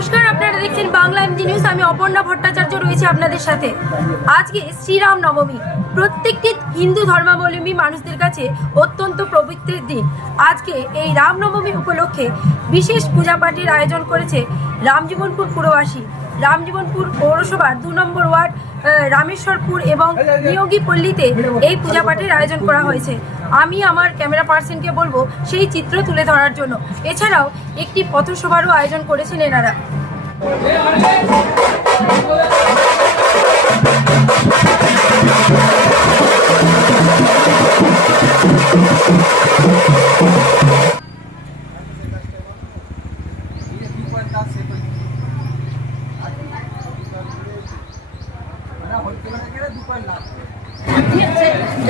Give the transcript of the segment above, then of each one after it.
নমস্কার, আপনারা দেখছেন বাংলা এমজি নিউজ আমি অপর্ণা ভট্টাচার্য রয়েছে আপনাদের সাথে। আজকে শ্রীরাম নবমী প্রত্যেকটি হিন্দু ধর্মাবলম্বী মানুষদের কাছে অত্যন্ত পবিত্রের দিন। আজকে এই রামনবমী উপলক্ষে বিশেষ পূজা পাঠের আয়োজন করেছে রামজীবনপুর পুরবাসী। রামজীবনপুর পৌরসভার দু নম্বর ওয়ার্ড রামেশ্বরপুর এবং নিয়োগী পল্লীতে এই পূজা পাঠের আয়োজন করা হয়েছে। আমি আমার ক্যামেরা পার্সনকে বলব, সেই চিত্র তুলে ধরার জন্য। এছাড়াও একটি পথসভারও আয়োজন করেছেন এনারা।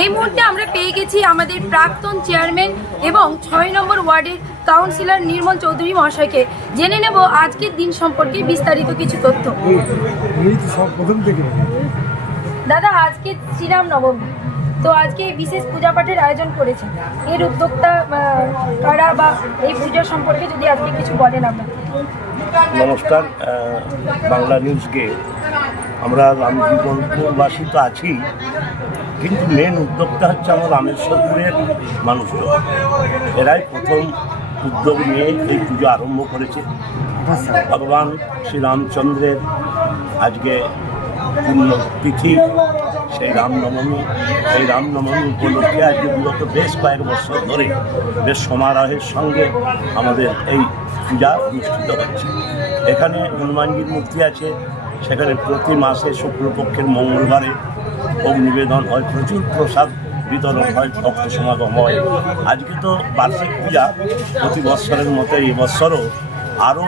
এই মুহূর্তে আমরা পেয়ে গেছি আমাদের প্রাক্তন চেয়ারম্যান এবং ছয় নম্বর ওয়ার্ডের কাউন্সিলর নির্মল চৌধুরী মহাশয়কে। জেনে নেব আজকের দিন সম্পর্কে বিস্তারিত কিছু তথ্য। দাদা, আজকে শ্রীরাম নবমী তো আজকে বিশেষ পূজা পাঠের আয়োজন করেছেন। এর উদ্যোক্তা কারা বা এই পূজা সম্পর্কে যদি আজকে কিছু বলেন আপনার নমস্কার বাংলা নিউজকে। আমরা রামজীবনপুরবাসী তো আছি। কিন্তু মেন উদ্যোক্তা হচ্ছে আমার রামেশ্বরপুরের মানুষজন। এরাই প্রথম উদ্যোগ নিয়ে এই পুজো আরম্ভ করেছে। ভগবান শ্রীরামচন্দ্রের আজকে তিথি সেই রামনবমী। সেই রামনবমী উপলক্ষে আজকে বিগত বেশ কয়েক বছর ধরে বেশ সমারোহের সঙ্গে আমাদের এই পূজা অনুষ্ঠিত হচ্ছে। এখানে হনুমানজির মূর্তি আছে, সেখানে প্রতি মাসে শুক্লপক্ষের মঙ্গলবারে ভোগ নিবেদন হয়, প্রচুর প্রসাদ বিতরণ হয়, ভক্ত সমাগম হয়। আজকে তো বার্ষিক পূজা প্রতি বৎসরের মতো এই বৎসরও আরও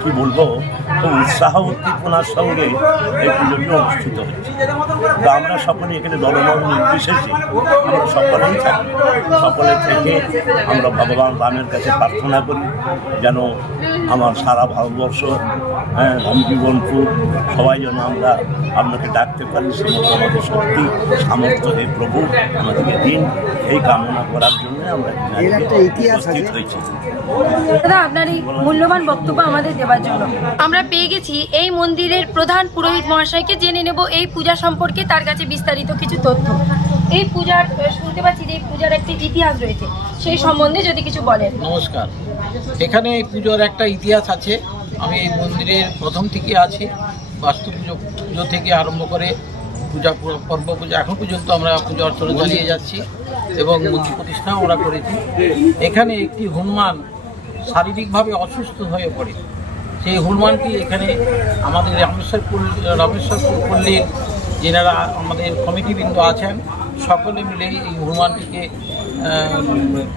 কি বলব, খুব উৎসাহ উদ্দীপনার সঙ্গে এই পুজোটি অনুষ্ঠিত হচ্ছে। তো আমরা সকলে এখানে দলমত নির্বিশেষে আমরা সকলেই থাকি। সকলে থেকে আমরা ভগবান রামের কাছে প্রার্থনা করি, যেন আমার সারা ভারতবর্ষ হ্যাঁ রামজীবনপুর সবাই যেন আমরা আপনাকে ডাকতে পারি সে মতো আমাদের শক্তি সামর্থ্য হে প্রভু আমাদেরকে দিন। এই কামনা করার জন্য আমরা। উপস্থিত হয়েছি। দাদা আপনার এই মূল্যবান বক্তব্য আমাদের দেওয়ার জন্য। আমরা পেয়ে গেছি এই মন্দিরের প্রধান পুরোহিত মহাশয়কে জেনে নেব এই পূজা সম্পর্কে তার কাছে বিস্তারিত কিছু তথ্য। এই পূজার শুনতে পাচ্ছি যে পূজার একটি ইতিহাস রয়েছে। সেই সম্বন্ধে যদি কিছু বলেন। নমস্কার। এখানে এই পুজোর একটা ইতিহাস আছে। আমি এই মন্দিরের প্রথম থেকে আছি। বাস্তু পুজো পুজো থেকে আরম্ভ করে পূজা, পর্ব পূজা, এখন পর্যন্ত আমরা পুজো অর্চনা চালিয়ে যাচ্ছি এবং মন্দির প্রতিষ্ঠাও আমরা করেছি। এখানে একটি হনুমান শারীরিকভাবে অসুস্থ হয়ে পড়ে। সেই হনুমানটি এখানে আমাদের রামেশ্বরপুর রামেশ্বরপুর পল্লীর যেনারা আমাদের কমিটিবৃন্দ আছেন সকলে মিলে এই হনুমানটিকে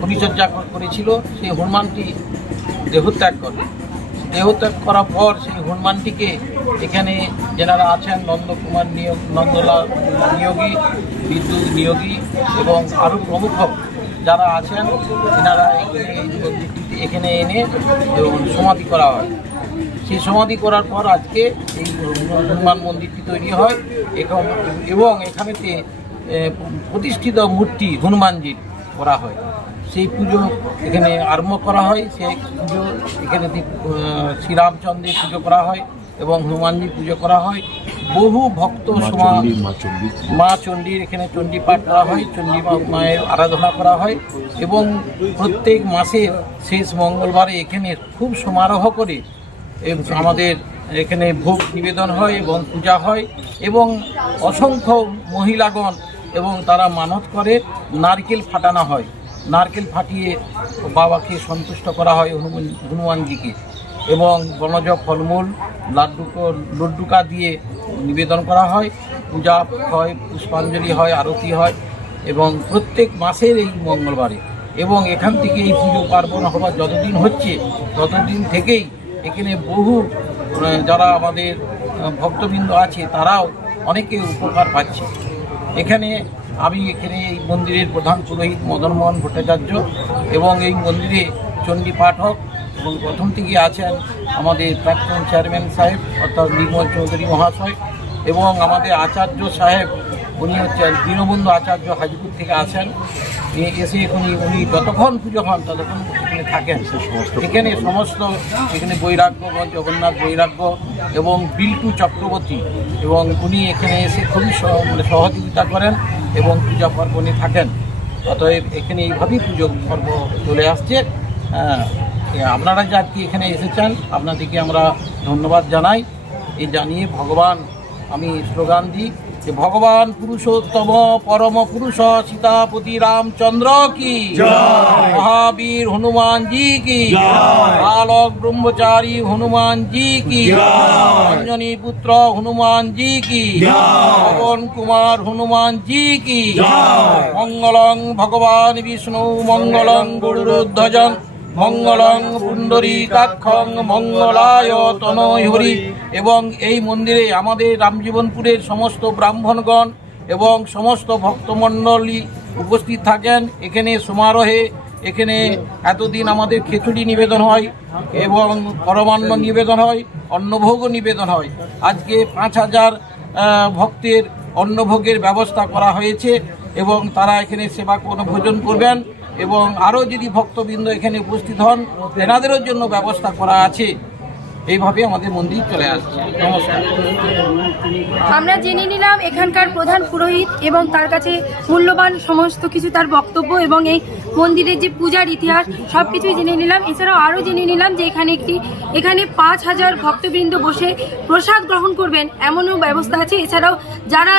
পরিচর্যা কর- করেছিল। সেই হনুমানটি দেহত্যাগ করে। দেহত্যাগ করার পর সেই হনুমানটিকে এখানে যেনারা আছেন, নন্দকুমার নিয়োগ, নন্দলাল নিয়োগী, বিদ্যুৎ নিয়োগী এবং আরও প্রমুখ যারা আছেন, এনারা এখানে এনে সমাধি করা হয়। সেই সমাধি করার পর আজকে এই হনুমান মন্দিরটি তৈরি হয় এবং এখানেতে প্রতিষ্ঠিত মূর্তি হনুমানজির করা হয়। সেই পুজো এখানে আরম্ভ করা হয়। সেই পুজো এখানে শ্রীরামচন্দ্রের পুজো করা হয় এবং হনুমানজির পুজো করা হয়। বহু ভক্ত সমা মা চণ্ডীর এখানে চণ্ডী পাঠ করা হয়। চণ্ডী মায়ের আরাধনা করা হয় এবং প্রত্যেক মাসের শেষ মঙ্গলবারে এখানে খুব সমারোহ করে আমাদের এখানে ভোগ নিবেদন হয় এবং পূজা হয় এবং অসংখ্য মহিলাগণ এবং তারা মানত করে নারকেল ফাটানো হয়। নারকেল ফাটিয়ে বাবাকে সন্তুষ্ট করা হয় হনুমান হনুমানজিকে। এবং বনজ ফলমূল, লাড্ডু লড্ডুকা দিয়ে নিবেদন করা হয়। পূজা হয়, পুষ্পাঞ্জলি হয়, আরতি হয় এবং প্রত্যেক মাসের এই মঙ্গলবারে। এবং এখান থেকে এই পুজো পার্বণ হবার যতদিন হচ্ছে, ততদিন থেকেই এখানে বহু যারা আমাদের ভক্তবৃন্দ আছে, তারাও অনেকে উপকার পাচ্ছে। এখানে আমি এখানে এই মন্দিরের প্রধান পুরোহিত মদনমোহন ভট্টাচার্য এবং এই মন্দিরে চণ্ডী পাঠক এবং প্রথম থেকে আছেন আমাদের প্রাক্তন চেয়ারম্যান সাহেব, অর্থাৎ নির্মল চৌধুরী মহাশয় এবং আমাদের আচার্য সাহেব, উনি হচ্ছেন দীনবন্ধু আচার্য হাজিপুর থেকে আসেন এ- এসে উনি উনি যতক্ষণ পুজো হন ততক্ষণ এখানে থাকেন। এখানে সমস্ত এখানে বৈরাগ্য জগন্নাথ বৈরাগ্য এবং বিল্টু চক্রবর্তী এবং উনি এখানে এসে খুবই মানে সহযোগিতা করেন এবং পূজা পার্বণে থাকেন। অতএব এখানে এইভাবেই পুজো পর্ব চলে আসছে। হ্যাঁ, আপনারা যে আজকে এখানে এসেছেন আপনাদেরকে আমরা ধন্যবাদ জানাই। এই জানিয়ে ভগবান আমি স্লোগান দিই যে ভগবান পুরুষোত্তম পরম পুরুষ সীতাপতি রামচন্দ্র কি মহাবীর হনুমান জি কি বালক ব্রহ্মচারী হনুমান জি কি অঞ্জনী পুত্র হনুমান জি কি পবন কুমার হনুমান জি কি মঙ্গলং ভগবান বিষ্ণু মঙ্গলং গরুধ্বজন মঙ্গলং পুণ্ডরী কাক্ষং মঙ্গলায় তনয় হরি। এবং এই মন্দিরে আমাদের রামজীবনপুরের সমস্ত ব্রাহ্মণগণ এবং সমস্ত ভক্তমণ্ডলী উপস্থিত থাকেন। এখানে সমারোহে এখানে এতদিন আমাদের খিচুড়ি নিবেদন হয় এবং পরমান্ন নিবেদন হয় অন্নভোগও নিবেদন হয়। আজকে পাঁচ হাজার ভক্তের অন্নভোগের ব্যবস্থা করা হয়েছে এবং তারা এখানে সেবা কোনো ভোজন করবেন। এবং আরও যদি ভক্তবৃন্দ এখানে উপস্থিত হন তেনাদেরও জন্য ব্যবস্থা করা আছে। এইভাবে আমাদের মন্দির চলে আসছে। নমস্কার। আমরা জেনে নিলাম এখানকার প্রধান পুরোহিত এবং তার কাছে মূল্যবান সমস্ত কিছু তার বক্তব্য এবং এই মন্দিরের যে পূজার ইতিহাস সব কিছুই জেনে নিলাম। এছাড়াও আরও জেনে নিলাম যে এখানে একটি, এখানে পাঁচ হাজার ভক্তবৃন্দ বসে প্রসাদ গ্রহণ করবেন, এমনও ব্যবস্থা আছে। এছাড়াও যারা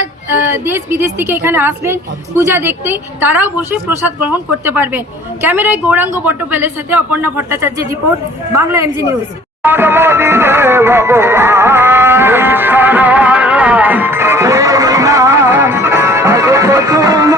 দেশ বিদেশ থেকে এখানে আসবেন পূজা দেখতে, তারাও বসে প্রসাদ গ্রহণ করতে পারবেন। ক্যামেরায় গৌরাঙ্গ বট্টপেলের সাথে অপর্ণা ভট্টাচার্যের report, Bangla MG news Thank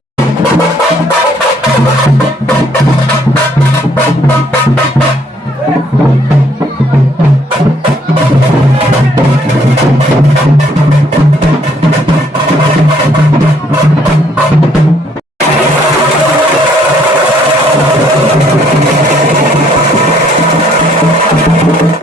Thank you.